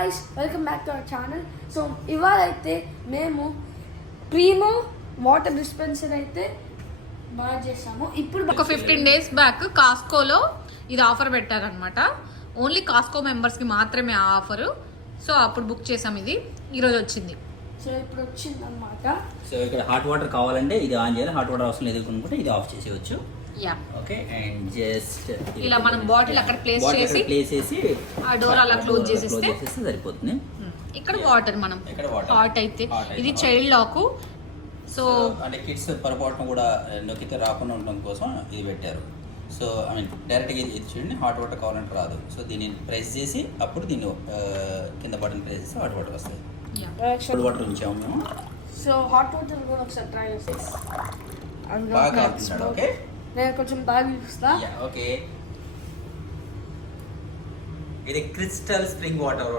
guys, welcome back to our channel. So ఇవాళ అయితే మేము ప్రీమో వాటర్ డిస్పెన్సర్ అయితే బాగా చేసాము. ఇప్పుడు ఒక 15 days బ్యాక్ కాస్కోలో ఇది ఆఫర్ పెట్టారనమాట. ఓన్లీ కాస్కో మెంబర్స్కి మాత్రమే ఆ ఆఫర్. సో అప్పుడు బుక్ చేసాం. ఇది ఈరోజు వచ్చింది. సో ఇప్పుడు వచ్చింది అనమాట. సో ఇక్కడ హాట్ వాటర్ కావాలంటే ఇది ఆన్ చేయాలి. హాట్ వాటర్ అవసరం లేదు అనుకుంటే ఇది ఆఫ్ చేసేయచ్చు. Yeah okay. అండ్ జస్ట్ ఇలా మనం బాటిల్ అక్కడ ప్లేస్ చేసి ఆ డోర్ అలా క్లోజ్ చేసేస్తే సరిపోతుంది. ఇక్కడ వాటర్ మనం హాట్ అయితే ఇది చైల్డ్ లాక్. సో అంటే కిడ్స్ పొరపాటున కూడా నొక్కితే రాకుండా ఉండడం కోసం ఇది పెట్టారు. సో ఐ మీన్ డైరెక్ట్గా ఇది చూడండి, హాట్ వాటర్ కావాలంటే రాదు. సో దీన్ని ప్రెస్ చేసి అప్పుడు దీన్ని కింద బటన్ ప్రెస్ చేసి హాట్ వాటర్ వస్తాయి. హాట్ వాటర్ ఉంచాము మేము. సో హాట్ వాటర్ కూడా ఒకసారి ట్రై చేసేసి బాగా కాల్చున్నాడు. ఓకే, నేను కొంచెం బాగా చూస్తా. ఓకే. ఇది క్రిస్టల్ స్ప్రింగ్ వాటర్.